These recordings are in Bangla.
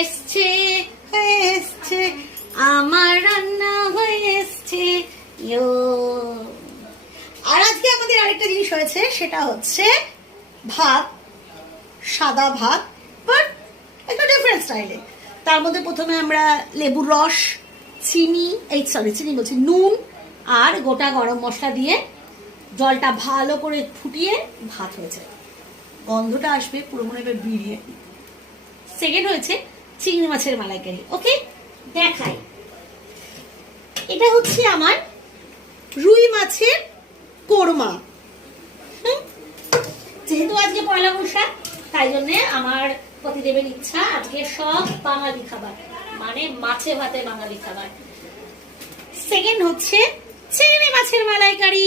এসছে হয়ে এসছে, আমার রান্না হয়ে এসছে ইয়ো। আর আজকে আমাদের আরেকটা জিনিস হয়েছে, সেটা হচ্ছে ভাত, সাদা ভাত বাট একটা ডিফারেন্ট স্টাইলে তার মধ্যে প্রথমে আমরা লেবুর রস, চিনি, এই সরি চিনি বলছি, নুন আর গোটা গরম মশলা দিয়ে জলটা ভালো করে ফুটিয়ে ভাত হয়েছে। গন্ধটা আসবে পুরো মনে হবে বিরিয়ানি। সেকেন্ড হয়েছে চিংড়ি মাছের মালাইকারি। ওকে দেখাই। এটা হচ্ছে আমার রুই মাছের কোরমা? যেহেতু আজকে পয়লা বৈশাখ, তাই জন্য আমার পতিদেবের ইচ্ছা আজকে সব বাঙালি খাবার মানে মাছে ভাতে বাঙালি খাবার। সেকেন্ড হচ্ছে চিংড়ি মাছের মালাইকারি।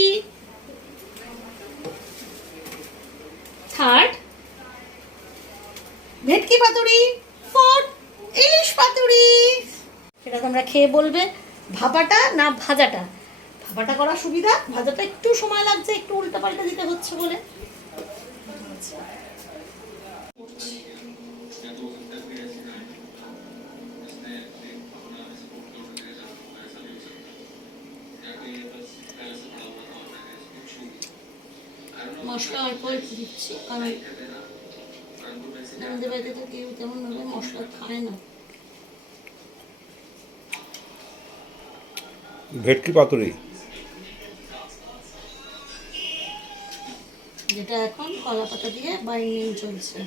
থার্ড ভেটকি পাতুরি ফোর্থ ইলিশ পাতুরি। সেটা তোমরা খেয়ে বলবে ভাপাটা না ভাজাটা। ভাপাটা করা সুবিধা ভাজাটা একটু সময় লাগছে, একটু উল্টা পাল্টা দিতে হচ্ছে বলে। মশলা অল্প দিচ্ছি, কারণ আমাদের বাড়িতে তো কেউ তেমন ভাবে মশলা খায় না ভেটকি পাতুরি। যেটা এখন কলা পাতা দিয়ে বাইন্ডিং চলছে।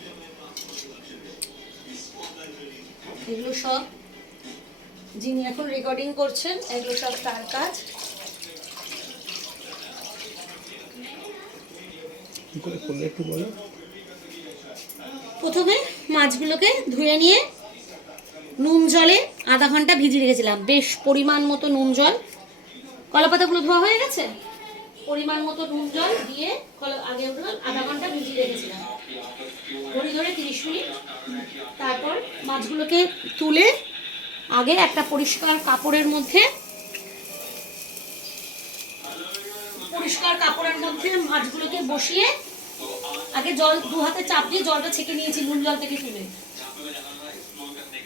এগুলো সব যিনি এখন রেকর্ডিং করছেন এগুলো সব তার কাজ। কি করে করলে একটু বলো? প্রথমে মাছগুলোকে ধুয়ে নিয়ে নুন জলে আধা ঘণ্টা ভিজিয়ে রেখেছিলাম। বেশ পরিমাণ মতো নুন জল। কলা পাতাগুলো ধোয়া হয়ে গেছে? পরিমাণ মতো নুন জল দিয়ে আগে আধা ঘণ্টা ভিজিয়ে রেখেছিলাম। ঘড়ি ধরে তিরিশ মিনিট। তারপর মাছগুলোকে তুলে আগে একটা পরিষ্কার কাপড়ের মধ্যে পরিষ্কার কাপড়ের মধ্যে মাছগুলোকে বসিয়ে আগে জল দু হাতে চাপ দিয়ে জলটা ছেঁকে নিয়েছি, নুন জল থেকে তুলে।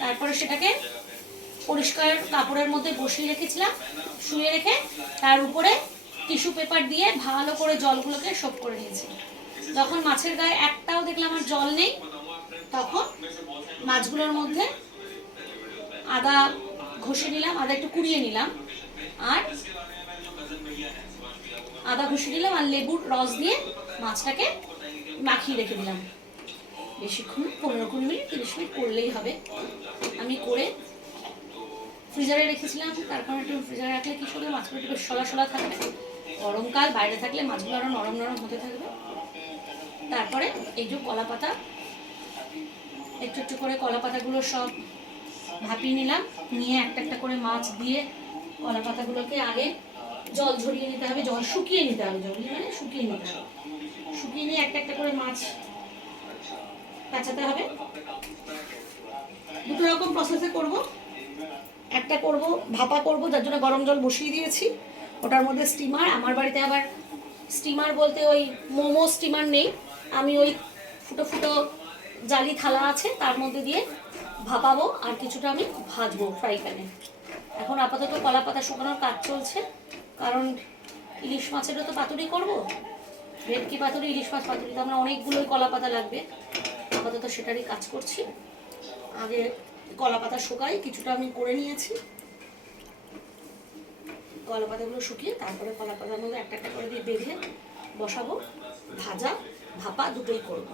তারপরে সেটাকে পরিষ্কার কাপড়ের মধ্যে বসিয়ে রেখেছিলাম, শুয়ে রেখে তার উপরে টিস্যু পেপার দিয়ে ভালো করে জলগুলোকে সোপ করে নিয়েছি। যখন মাছের গায়ে একটাও দেখলাম আর জল নেই, তখন মাছগুলোর মধ্যে আদা ঘষে নিলাম, আদা একটু কুড়িয়ে নিলাম, আর আদা ঘষে নিলাম আর লেবুর রস দিয়ে মাছটাকে মাখিয়ে রেখে দিলাম। বেশিক্ষণ, পনেরো কুড়ি মিনিট, তিরিশ মিনিট করলেই হবে। আমি করে ফ্রিজারে রেখেছিলাম। তারপর একটু ফ্রিজারে রাখলে কি হবে মাছগুলো একটু সলা সলা থাকবে। গরমকাল বাইরে থাকলে মাছগুলো আরও নরম নরম হতে থাকবে। তারপরে এই যে কলা পাতা, একটু একটু করে কলা পাতাগুলো সব ভাপিয়ে নিলাম। নিয়ে একটা একটা করে মাছ দিয়ে কলা পাতাগুলোকে আগে জল ঝরিয়ে নিতে হবে, জল শুকিয়ে নিতে হবে। জল মানে শুকিয়ে নিতে হবে। শুকিয়ে নিয়ে একটা একটা করে মাছ কাঁচাতে হবে। দুটো রকম প্রসেসে করব। একটা করব, ভাপা করব, যার জন্য গরম জল বসিয়ে দিয়েছি। ওটার মধ্যে স্টিমার আমার বাড়িতে আবার স্টিমার বলতে ওই মোমো স্টিমার নেই। আমি ওই ফুটো ফুটো জালি থালা আছে, তার মধ্যে দিয়ে ভাপাবো আর কিছুটা আমি ভাজবো ফ্রাই প্যানে এখন আপাতত কলা পাতা শুকানোর কাজ চলছে, কারণ ইলিশ মাছেরও তো পাতুরি করব। ভেটকি পাতুরি ইলিশ মাছ পাতুরি তো আমরা অনেকগুলোই কলা পাতা লাগবে। আপাতত সেটারই কাজ করছি। আগে কলা পাতা শুকাই, কিছুটা আমি করে নিয়েছি। কলা পাতাগুলো শুকিয়ে তারপরে কলা পাতার মধ্যে একটা একটা করে দিয়ে বেঁধে বসাবো। ভাজা, ভাপা দুটোই করব।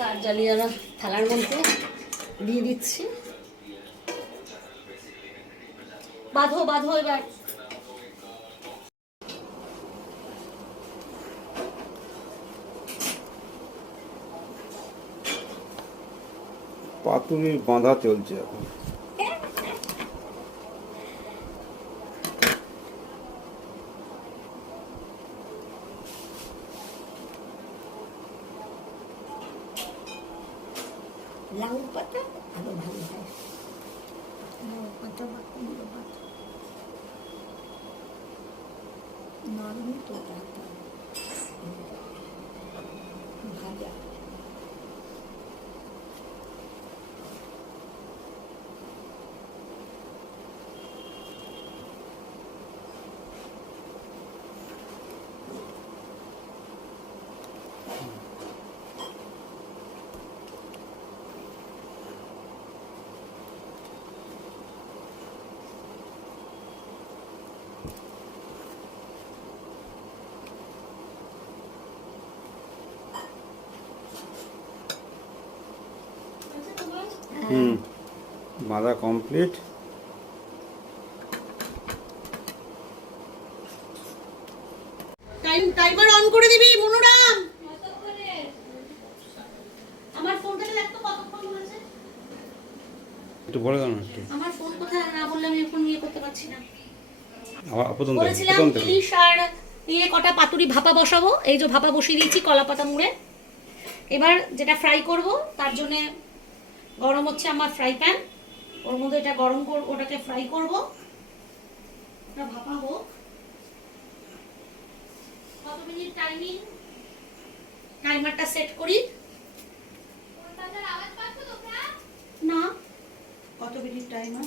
তার জ্বালিয়ে আমরা থালার মধ্যে দিয়ে দিচ্ছি। বাঁধো বাঁধো এবার। পাতুরির বাঁধা চলছে এখন লাউ পাতা আরও ভালো হয় লাউ পাতা বা কুমড়ো পাতা হুম বাঁধা কমপ্লিট টাইমার অন করে দিবি মনোরাম। আমার ফোনটাতে দেখ কতক্ষণ হয়েছে। একটু বলে দাও না একটু। আমার ফোন কোথায়? না বললে আমি এখন ইয়ে করতে পারছি না। বলেছিলাম ইলিশ আর কটা পাতুরি ভাপা বসাবো। এই যে ভাপা বসিয়ে দিয়েছি কলা পাতা মুড়ে। এবার যেটা ফ্রাই করব তার জন্য গরম হচ্ছে আমার ফ্রাই প্যান ওর মধ্যে এটা গরম করব ওটাকে ফ্রাই করব। ওটা ভাপা হোক কত মিনিট টাইমিং টাইমারটা সেট করি। না। কত মিনিট টাইমার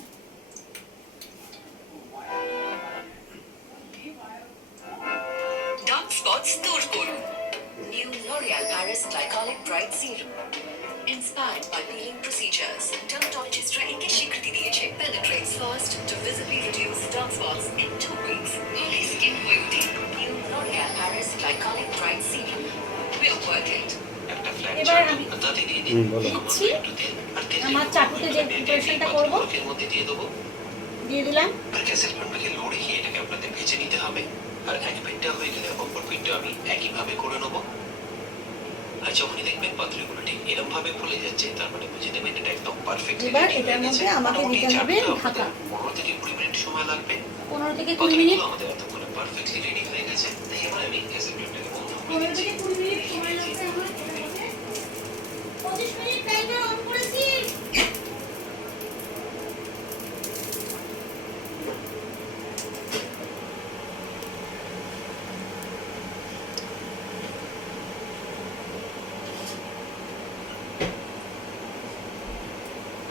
ডার্ক স্পটস দূর করুন। New L'Oreal Paris glycolic bright serum Inspired by peeling procedures, dermatologistরা একে স্বীকৃতি দিয়েছে penetrates fast to visibly reduce dark spots in two weeks. Holy skin beauty. New L'Oreal Paris Glycolic Bright Serum. We're worth it. এবার আমি দিয়ে দিচ্ছি আমার যে প্রিপারেশনটা করব দিলাম আর গ্যাসের এটাকে আপনাদের ভেজে নিতে হবে আর এক পিঠটা হয়ে গেলে অপর পিঠটা আমি একইভাবে করে নেব আর যখনই দেখবেন পাত্রগুলো ঠিক এরকম ভাবে খুলে যাচ্ছে তার মানে বুঝে নেবেন এটা একদম পারফেক্ট এবার এটার মধ্যে আমাকে দিতে হবে ঢাকা। পনেরো থেকে কুড়ি মিনিট সময় লাগবে। পনেরো থেকে কুড়ি মিনিট। আমাদের এতক্ষণে পারফেক্টলি রেডি হয়ে গেছে। তাই এবার আমি অ্যাসেম্বলিটাকে বন্ধ করে থেকে কুড়ি মিনিট সময় লাগবে আমার পঁচিশ মিনিট টাইমার অন করেছি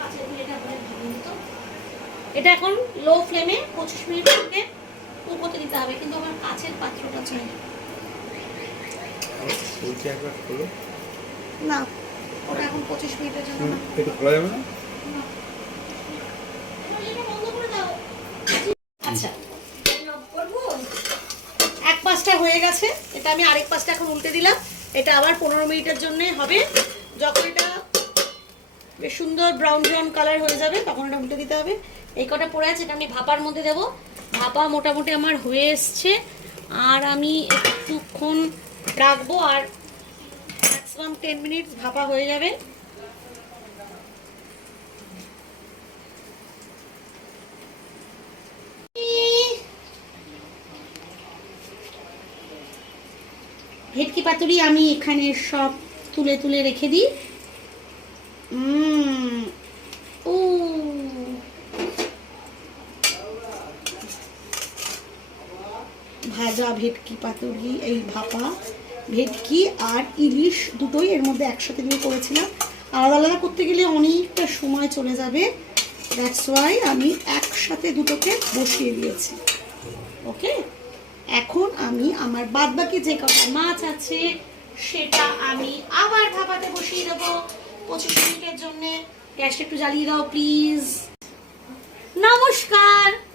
আচ্ছা, এটা আপনার ভাবিয়ে দিত। এটা এখন লো ফ্লেমে পঁচিশ মিনিট থেকে কুক দিতে হবে কিন্তু আমার কাছের পাত্রটা চাই না। ওটা এখন পঁচিশ মিনিটের জন্য না। একটু খোলা যাবে না? আচ্ছা। এক হয়ে গেছে। এটা আমি আরেক এখন উল্টে দিলাম। এটা আবার পনেরো মিনিটের জন্য হবে। যখন এটা বেশ সুন্দর ব্রাউন ব্রাউন কালার হয়ে যাবে তখন এটা উল্টে দিতে হবে। এই কটা পড়ে আছে, এটা আমি ভাপার মধ্যে দেব। ভাপা মোটামুটি আমার হয়ে এসছে। আর আমি একটুক্ষণ রাখব, আর ম্যাক্সিমাম টেন মিনিটস ভাপা হয়ে যাবে। ভেটকি পাতুরি আমি এখানে সব তুলে তুলে রেখে দিই। ভাজা ভেটকি পাতুরি, এই ভাপা, ভেটকি আর ইলিশ দুটোই এর মধ্যে একসাথে দিয়ে করেছিলাম। আলাদা আলাদা করতে গেলে অনেকটা সময় চলে যাবে। দ্যাটস ওয়াই আমি একসাথে দুটোকে বসিয়ে দিয়েছি। ওকে এখন আমি আমার বাদবাকি যে কটা মাছ আছে, সেটা আমি আবার ভাপাতে বসিয়ে দেবো পঁচিশ মিনিটের জন্যে। গ্যাসটা একটু জ্বালিয়ে দাও প্লিজ নমস্কার!